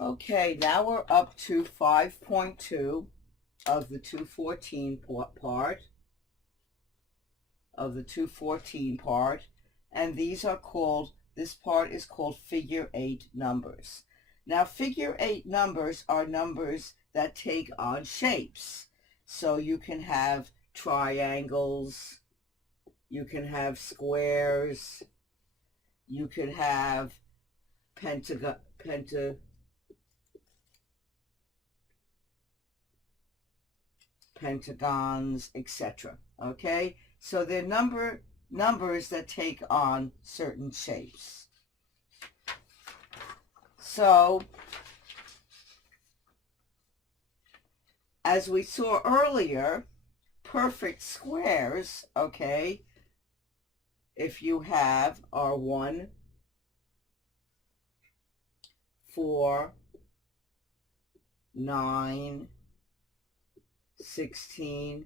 Okay, now we're up to 5.2 of the 214 part, and these are called, this part is called figure 8 numbers. Now, figure 8 numbers are numbers that take on shapes. So you can have triangles, you can have squares, you could have pentagons, etc. Okay, so they're numbers that take on certain shapes. So, as we saw earlier, perfect squares, okay, if you have are 1, 4, 9, 16,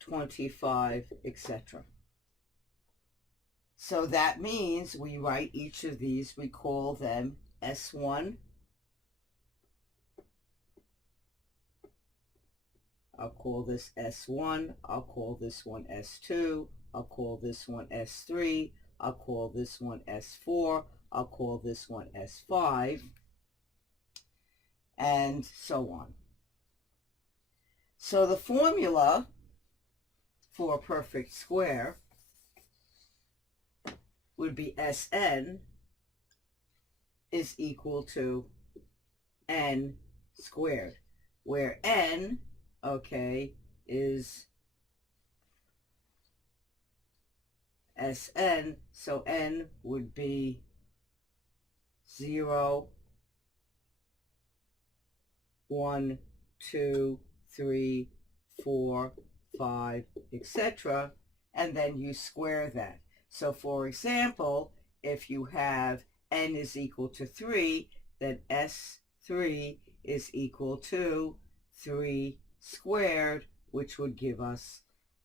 25, etc. So that means we write each of these, we call them S1. I'll call this S1, I'll call this one S2, I'll call this one S3, I'll call this one S4, I'll call this one S5, and so on. So the formula for a perfect square would be Sn is equal to n squared, where n, okay, is Sn, so n would be 0, 1, 2, 3, 4, 5, etc., and then you square that. So for example, if you have n is equal to 3, then S3 is equal to 3 squared, which would give us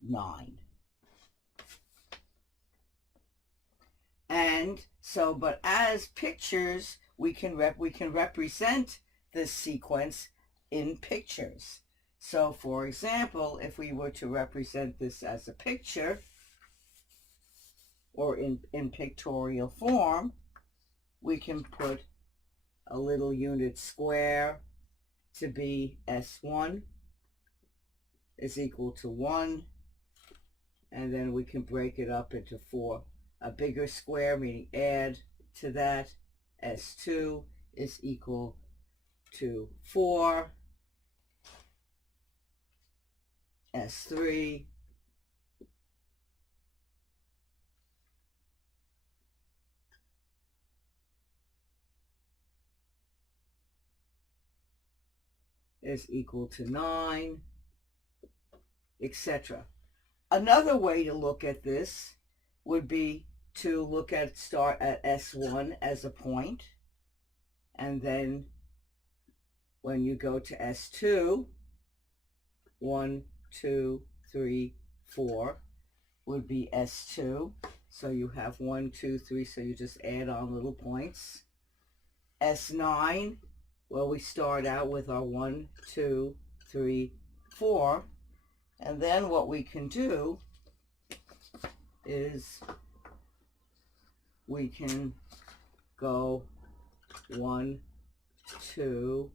9. And so, but as pictures, we can represent this sequence in pictures. So for example, if we were to represent this as a picture, or in pictorial form, we can put a little unit square to be S1 is equal to 1, and then we can break it up into 4. A bigger square, meaning add to that, S2 is equal to 4, S3 is equal to 9, etc. Another way to look at this would be to start at S1 as a point, and then when you go to S2, 1, 2, 3, 4 would be S2. So you have 1, 2, 3, so you just add on little points. S9, well, we start out with our 1, 2, 3, 4, and then what we can do is we can go 1, 2,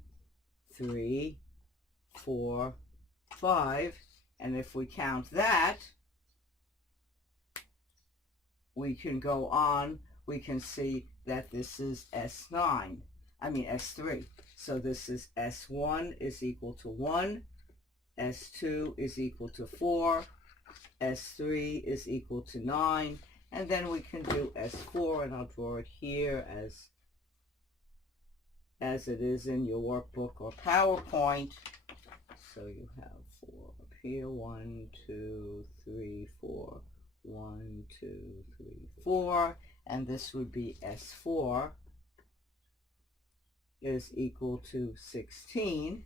3, 4, 5, and if we count that, we can go on, we can see that this is S9, I mean S3. So this is S1 is equal to 1, S2 is equal to 4, S3 is equal to 9, and then we can do S4, and I'll draw it here as it is in your workbook or PowerPoint. So you have 4 up here, 1, 2, 3, 4, 1, 2, 3, 4, and this would be S4 is equal to 16,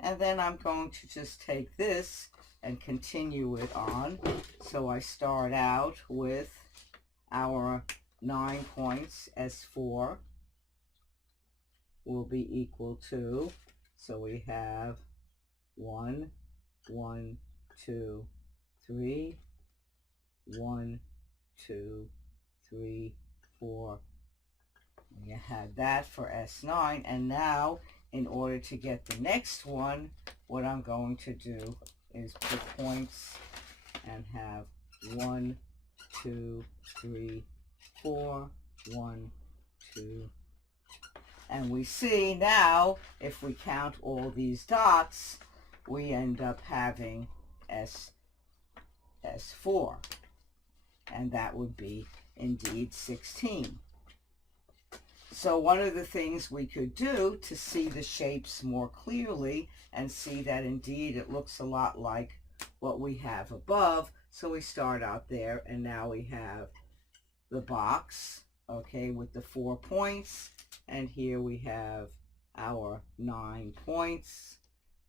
and then I'm going to just take this and continue it on. So I start out with our 9 points, S4, will be equal to, so we have 1, 1, 2, 3, 1, 2, 3, 4. You had that for S9, and now in order to get the next one, what I'm going to do is put points and have 1, 2, 3, 4, 1, 2. And we see now, if we count all these dots, we end up having S4. And that would be indeed 16. So one of the things we could do to see the shapes more clearly and see that indeed it looks a lot like what we have above. So we start out there, and now we have the box, okay, with the 4 points. And here we have our 9 points.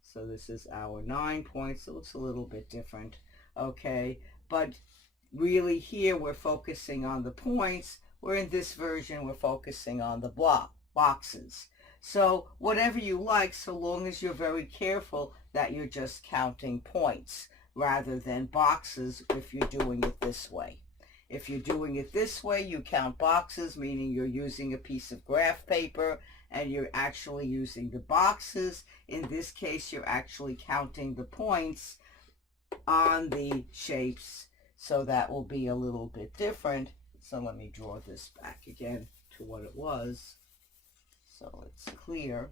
So this is our 9 points. It looks a little bit different, okay? But really here we're focusing on the points, where in this version we're focusing on the boxes. So whatever you like, so long as you're very careful that you're just counting points rather than boxes if you're doing it this way. If you're doing it this way, you count boxes, meaning you're using a piece of graph paper and you're actually using the boxes. In this case, you're actually counting the points on the shapes, so that will be a little bit different. So let me draw this back again to what it was, so it's clear.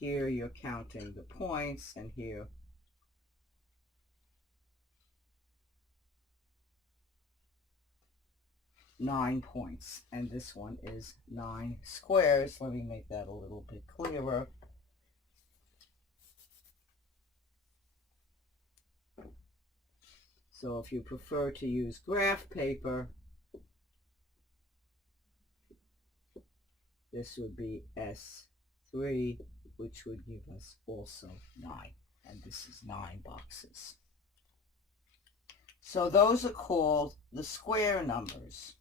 Here you're counting the points, and here nine points, and this one is 9 squares. Let me make that a little bit clearer. So if you prefer to use graph paper, this would be S3, which would give us also 9. And this is 9 boxes. So those are called the square numbers.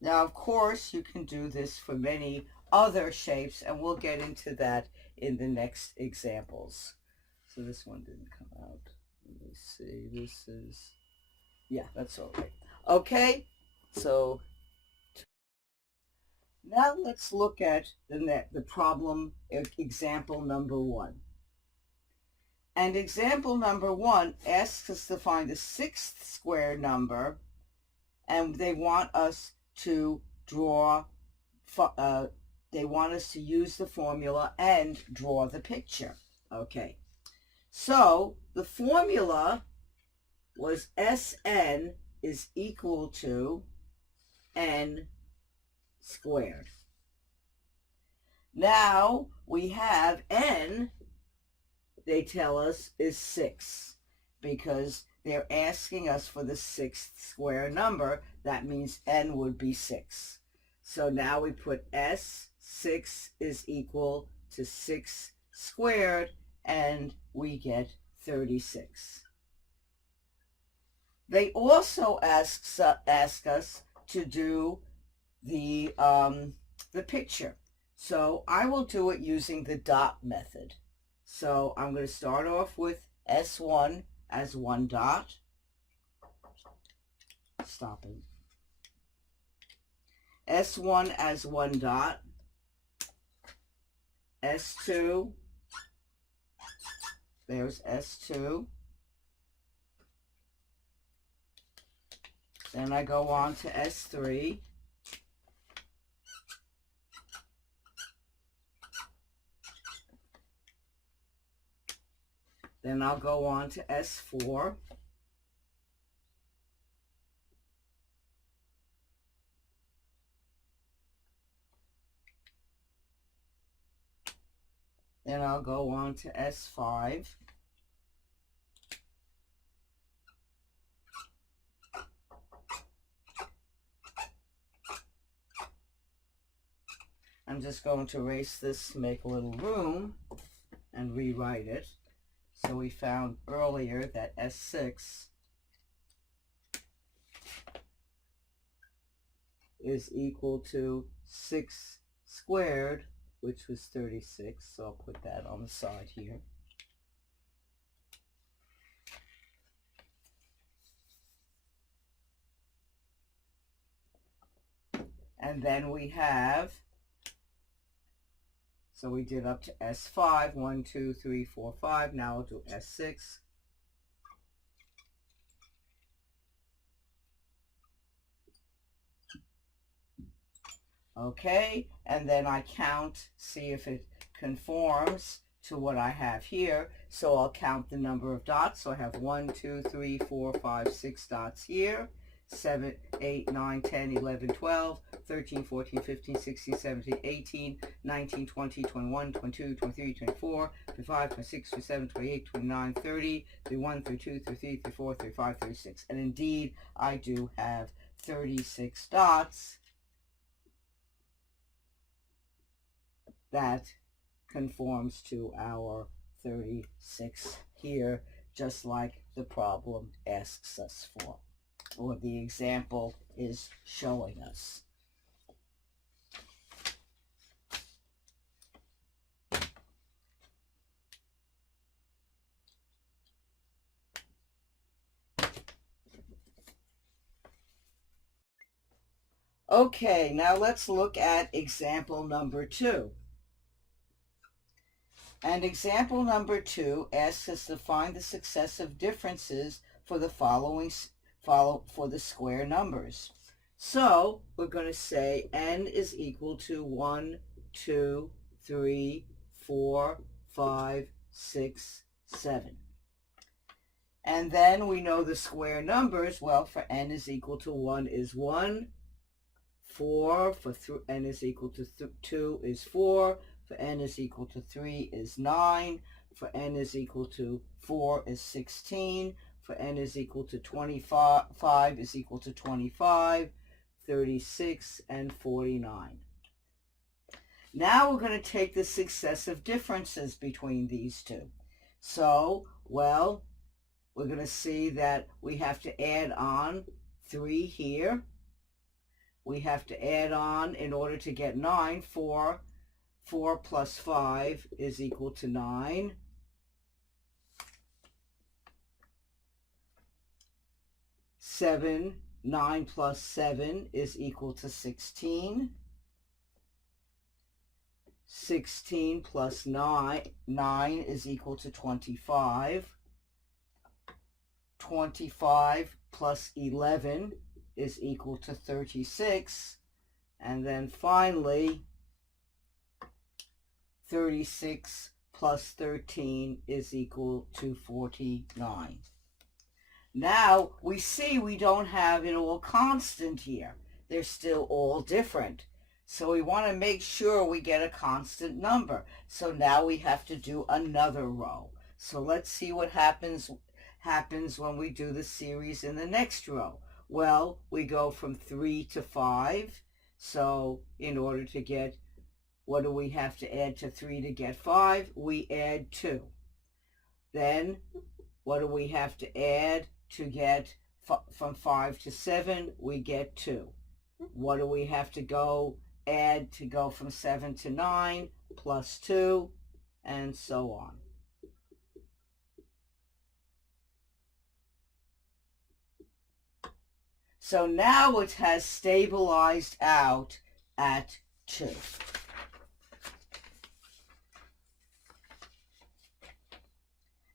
Now, of course, you can do this for many other shapes, and we'll get into that in the next examples. So this one didn't come out. Let me see, this is, yeah, that's all right. Okay, so now let's look at the problem, example number 1. And example number 1 asks us to find the 6th square number, and they want us to draw, they want us to use the formula and draw the picture. Okay, so the formula was Sn is equal to n squared. Now we have n, they tell us, is 6, because they're asking us for the 6th square number. That means n would be 6. So now we put S6 is equal to 6 squared, and we get 36. They also ask us to do the picture. So I will do it using the dot method. So I'm going to start off with S1 as 1 dot. Stopping. S1 as 1 dot. S2. There's S2. Then I go on to S3. Then I'll go on to S4. Then I'll go on to S5. I'm just going to erase this, make a little room, and rewrite it. So we found earlier that S6 is equal to 6 squared, which was 36. So I'll put that on the side here. And then we have, so we did up to S5, 1, 2, 3, 4, 5. Now I'll do S6. Okay, and then I count, see if it conforms to what I have here. So I'll count the number of dots. So I have 1, 2, 3, 4, 5, 6 dots here. 7, 8, 9, 10, 11, 12, 13, 14, 15, 16, 17, 18, 19, 20, 21, 22, 23, 24, 25, 26, 27, 28, 29, 30, 31, 32, 33, 34, 35, 36. And indeed, I do have 36 dots that conforms to our 36 here, just like the problem asks us for, or the example is showing us. Okay, now let's look at example number 2. And example number 2 asks us to find the successive differences for the for the square numbers. So we're going to say n is equal to 1, 2, 3, 4, 5, 6, 7. And then we know the square numbers. Well, for n is equal to 1 is 1, 4, for n is equal to 2 is 4, for n is equal to 3 is 9, for n is equal to 4 is 16, for n is equal to 25 is equal to 25, 36, and 49. Now we're going to take the successive differences between these two. So, well, we're going to see that we have to add on 3 here. We have to add on, in order to get 9, 4 plus 5 is equal to 9. 9 plus 7 is equal to 16. 16 plus 9 is equal to 25. 25 plus 11 is equal to 36. And then finally, 36 plus 13 is equal to 49. Now, we see we don't have it all constant here. They're still all different. So we want to make sure we get a constant number. So now we have to do another row. So let's see what happens when we do the series in the next row. Well, we go from 3 to 5. So in order to get, what do we have to add to 3 to get 5? We add 2. Then, what do we have to add to get from 5 to 7? We get 2. What do we have to add to go from 7 to 9? Plus 2, and so on. So now it has stabilized out at 2.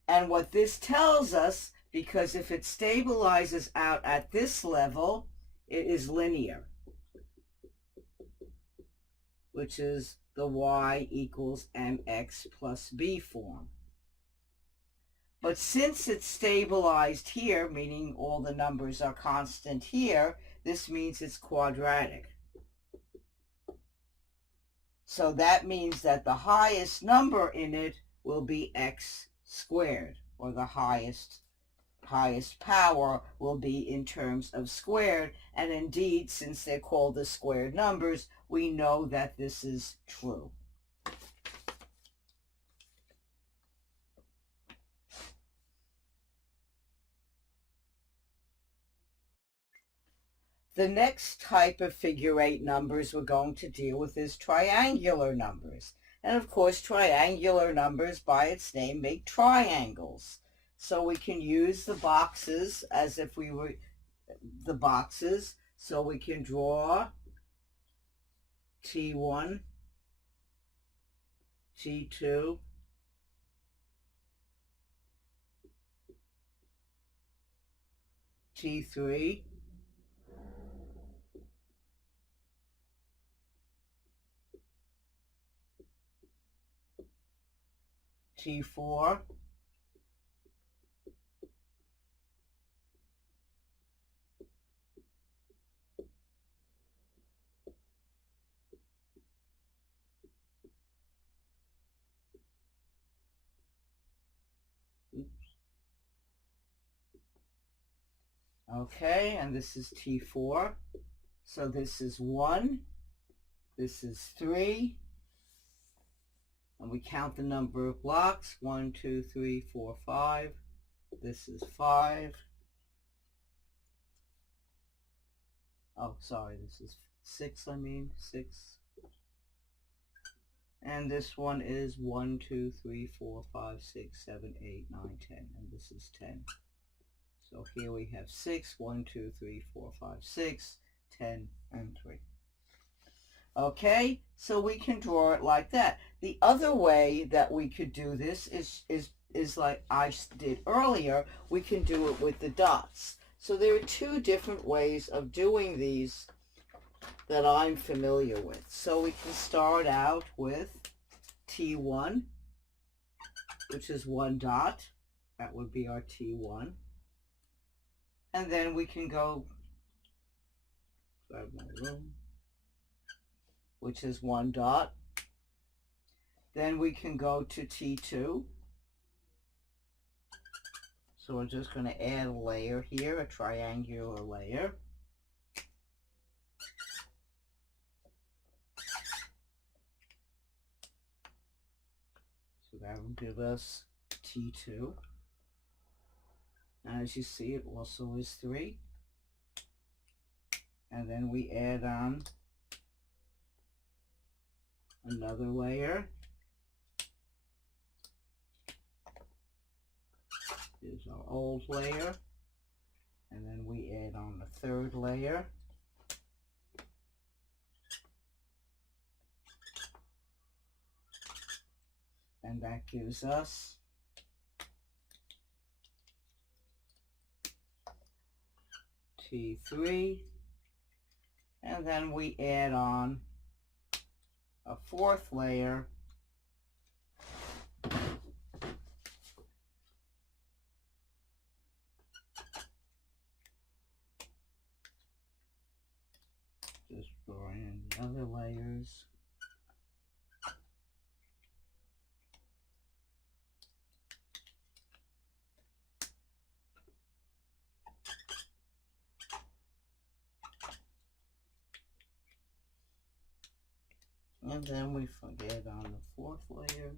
And what this tells us, because if it stabilizes out at this level, it is linear, which is the y equals mx plus b form. But since it's stabilized here, meaning all the numbers are constant here, this means it's quadratic. So that means that the highest number in it will be x squared, or the highest power will be in terms of squared. And indeed, since they're called the squared numbers, we know that this is true. The next type of figure eight numbers we're going to deal with is triangular numbers. And of course, triangular numbers by its name make triangles. So we can use the boxes as if we were the boxes. So we can draw T1, T2, T3, T4, okay, and this is T4. So this is 1, this is 3, and we count the number of blocks, 1, 2, 3, 4, 5. This is 5. Oh, sorry, this is 6, 6. And this one is 1, 2, 3, 4, 5, 6, 7, 8, 9, 10, and this is 10. So here we have 6, 1, 2, 3, 4, 5, 6, 10, and 3. Okay, so we can draw it like that. The other way that we could do this is like I did earlier. We can do it with the dots. So there are two different ways of doing these that I'm familiar with. So we can start out with T1, which is 1 dot. That would be our T1. And then we can go, grab my room, which is 1 dot. Then we can go to T2. So we're just going to add a layer here, a triangular layer. So that will give us T2. As you see, it also is 3. And then we add on another layer. Here's our old layer. And then we add on the third layer. And that gives us T3. And then we add on a fourth layer. Just drawing in the other layers. And then we add on the fourth layer.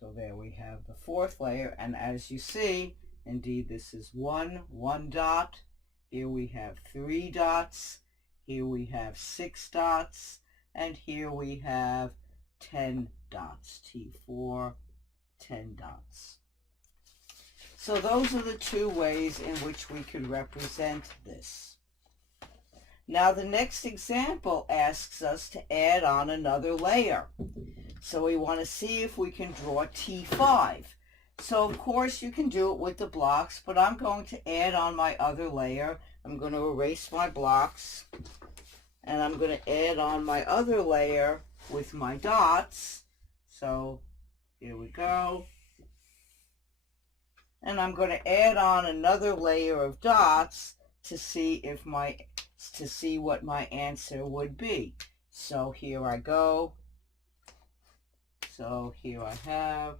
So there we have the fourth layer, and as you see, indeed this is 1 dot. Here we have 3 dots. Here we have 6 dots. And here we have 10 dots. T4, 10 dots. So those are the two ways in which we could represent this. Now the next example asks us to add on another layer. So we want to see if we can draw T5. So of course you can do it with the blocks, but I'm going to add on my other layer. I'm going to erase my blocks, and I'm going to add on my other layer with my dots. So here we go. And I'm going to add on another layer of dots to see what my answer would be. So here I go. So here I have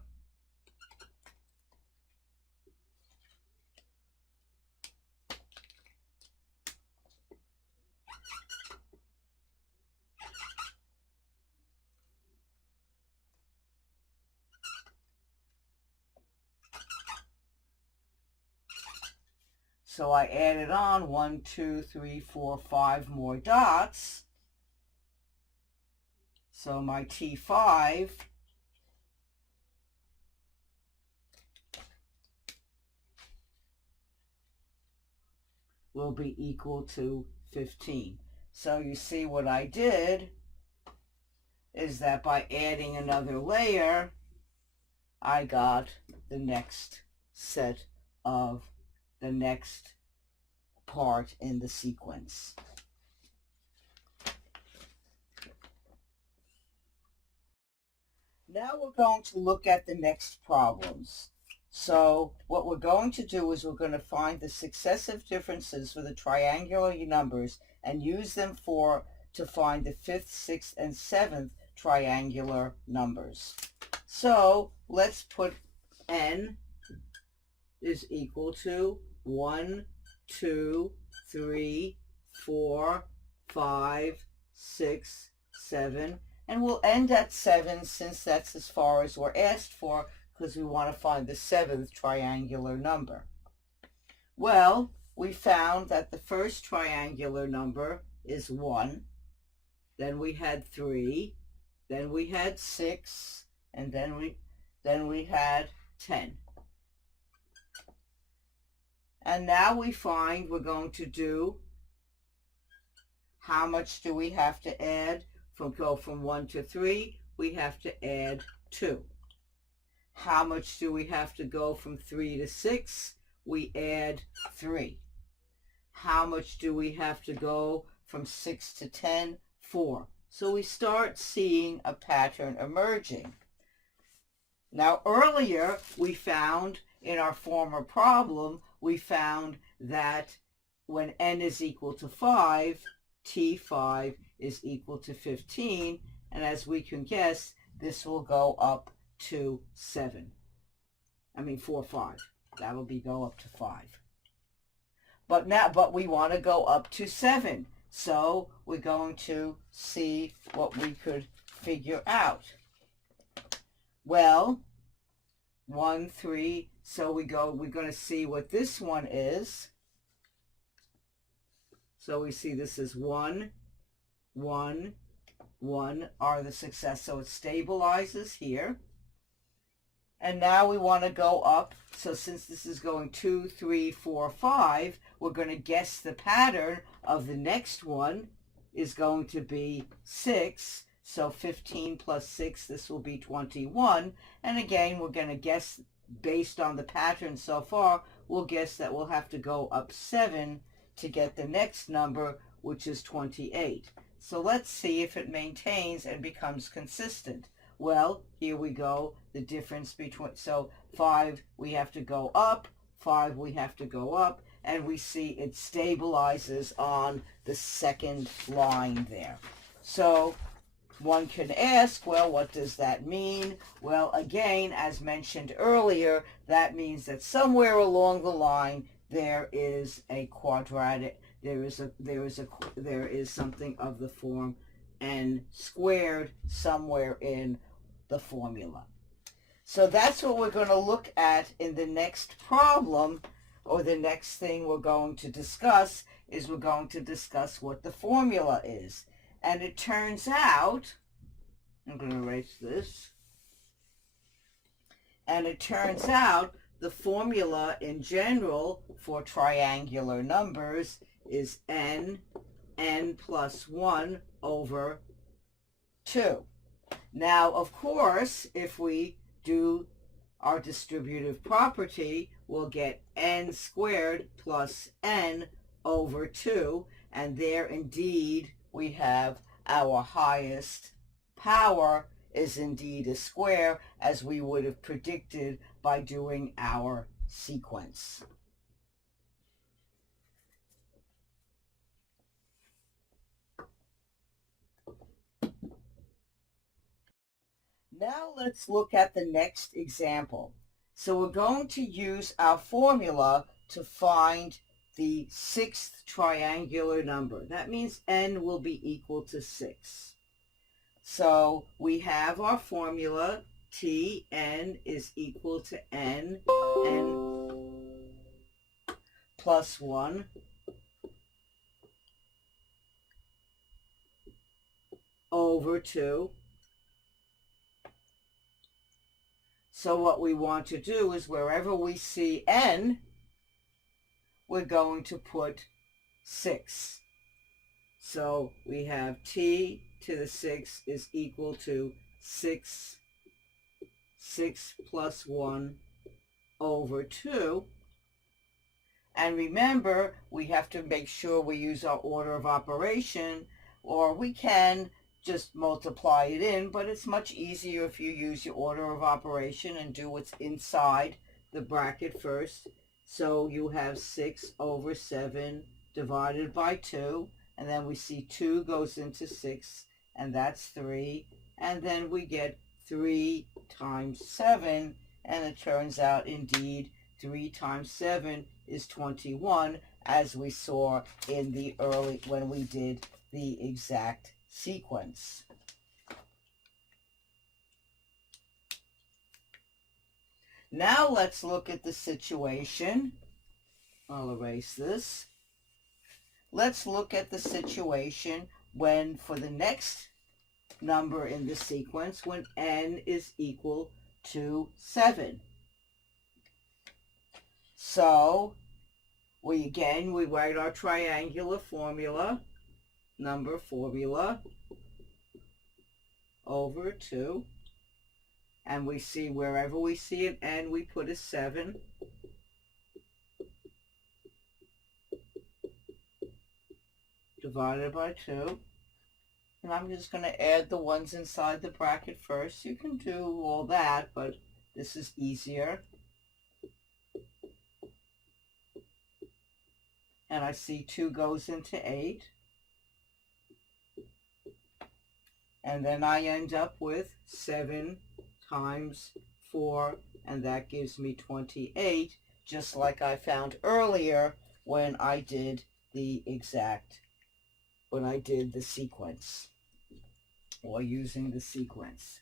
So I added on 1, 2, 3, 4, 5 more dots. So my T5 will be equal to 15. So you see what I did is that by adding another layer, I got the next set of the next part in the sequence. Now we're going to look at the next problems. So what we're going to do is we're going to find the successive differences for the triangular numbers and use them to find the 5th, 6th, and 7th triangular numbers. So let's put n is equal to 1, 2, 3, 4, 5, 6, 7, and we'll end at 7 since that's as far as we're asked for, because we want to find the 7th triangular number. Well, we found that the first triangular number is 1, then we had 3, then we had 6, and then we had 10. And now we find we're going to do, how much do we have to add? Go from 1 to 3, we have to add 2. How much do we have to go from 3 to 6? We add 3. How much do we have to go from 6 to 10? 4. So we start seeing a pattern emerging. Now earlier we found in our former problem, we found that when n is equal to 5, T5 is equal to 15, and as we can guess, this will go up to 4, 5. That'll go up to 5. But we want to go up to 7. So we're going to see what we could figure out. Well, 1, 3, so we're going to see what this one is. So we see this is 1, 1, 1 are the success. So it stabilizes here. And now we want to go up. So since this is going 2, 3, 4, 5, we're going to guess the pattern of the next one is going to be 6. So 15 plus 6, this will be 21. And again, we're going to guess based on the pattern so far, we'll guess that we'll have to go up 7 to get the next number, which is 28. So let's see if it maintains and becomes consistent. Well, here we go, the difference between, so 5 we have to go up, 5 we have to go up, and we see it stabilizes on the second line there. So one can ask, well, what does that mean? Well, again, as mentioned earlier, that means that somewhere along the line there is a quadratic, there is something of the form n squared somewhere in the formula. So that's what we're going to look at in the next problem, or the next thing we're going to discuss is we're going to discuss what the formula is. And it turns out, I'm going to erase this, and it turns out the formula in general for triangular numbers is n plus 1 over 2. Now, of course, if we do our distributive property, we'll get n squared plus n over 2, and there indeed we have our highest power is indeed a square, as we would have predicted by doing our sequence. Now let's look at the next example. So we're going to use our formula to find the 6th triangular number. That means n will be equal to 6. So we have our formula, Tn is equal to n plus 1 over 2. So what we want to do is wherever we see n, we're going to put 6. So we have t to the 6 is equal to 6 plus 1 over 2. And remember, we have to make sure we use our order of operation, or we can just multiply it in, but it's much easier if you use your order of operation and do what's inside the bracket first. So you have 6 over 7 divided by 2, and then we see 2 goes into 6, and that's 3, and then we get 3 times 7, and it turns out indeed 3 times 7 is 21, as we saw in the early, when we did the exact sequence. Now let's look at the situation. I'll erase this. Let's look at the situation when, for the next number in the sequence, when n is equal to 7. So we write our triangular formula, number formula, over 2. And we see wherever we see an n, we put a 7. Divided by 2. And I'm just going to add the ones inside the bracket first. You can do all that, but this is easier. And I see 2 goes into 8. And then I end up with 7 times 4, and that gives me 28, just like I found earlier when I did the sequence, or using the sequence.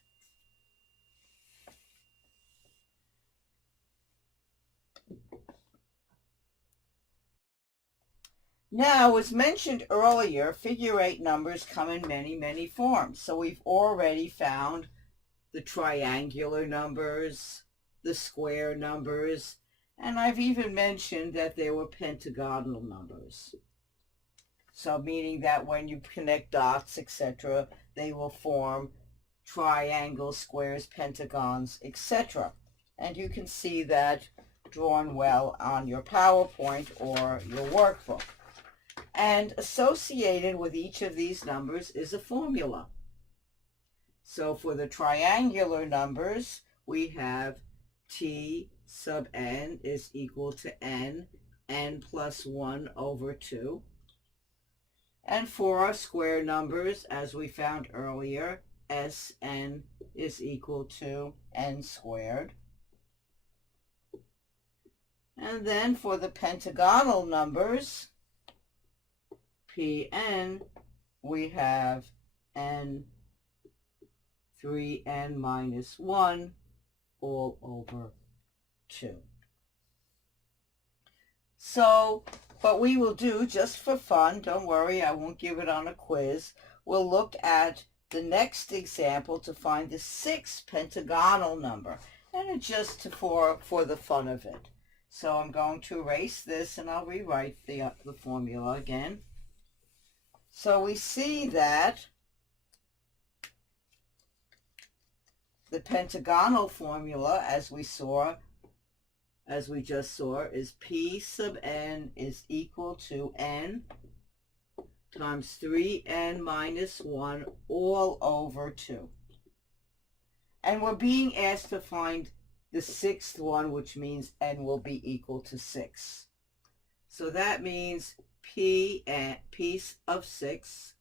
Now, as mentioned earlier, figure-8 numbers come in many, many forms. So we've already found the triangular numbers, the square numbers, and I've even mentioned that there were pentagonal numbers. So meaning that when you connect dots, etc., they will form triangles, squares, pentagons, etc. And you can see that drawn well on your PowerPoint or your workbook. And associated with each of these numbers is a formula. So for the triangular numbers, we have t sub n is equal to n plus 1 over 2. And for our square numbers, as we found earlier, Sn is equal to n squared. And then for the pentagonal numbers, Pn, we have n 3n minus 1 all over 2. So what we will do, just for fun, don't worry, I won't give it on a quiz, we'll look at the next example to find the 6th pentagonal number, and it's just for the fun of it. So I'm going to erase this, and I'll rewrite the formula again. So we see that the pentagonal formula, as we just saw, is P sub n is equal to n times 3n minus 1 all over 2. And we're being asked to find the 6th one, which means n will be equal to 6. So that means P of 6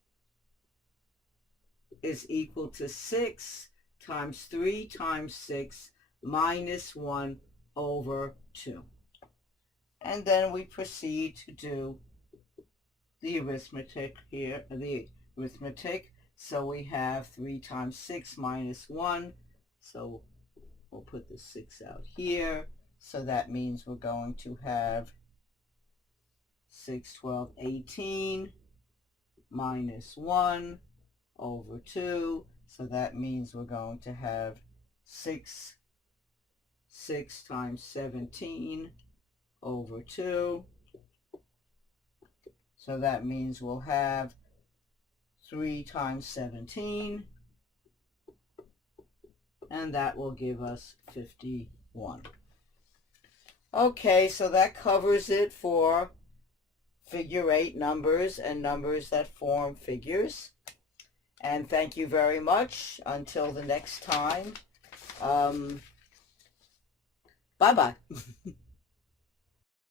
is equal to 6 times 3 times 6 minus 1 over 2. And then we proceed to do the arithmetic here, So we have 3 times 6 minus 1. So we'll put the 6 out here. So that means we're going to have 6, 12, 18 minus 1 over 2. So that means we're going to have 6 times 17 over 2. So that means we'll have 3 times 17, and that will give us 51. Okay, so that covers it for figure 8 numbers and numbers that form figures. And thank you very much. Until the next time, bye-bye.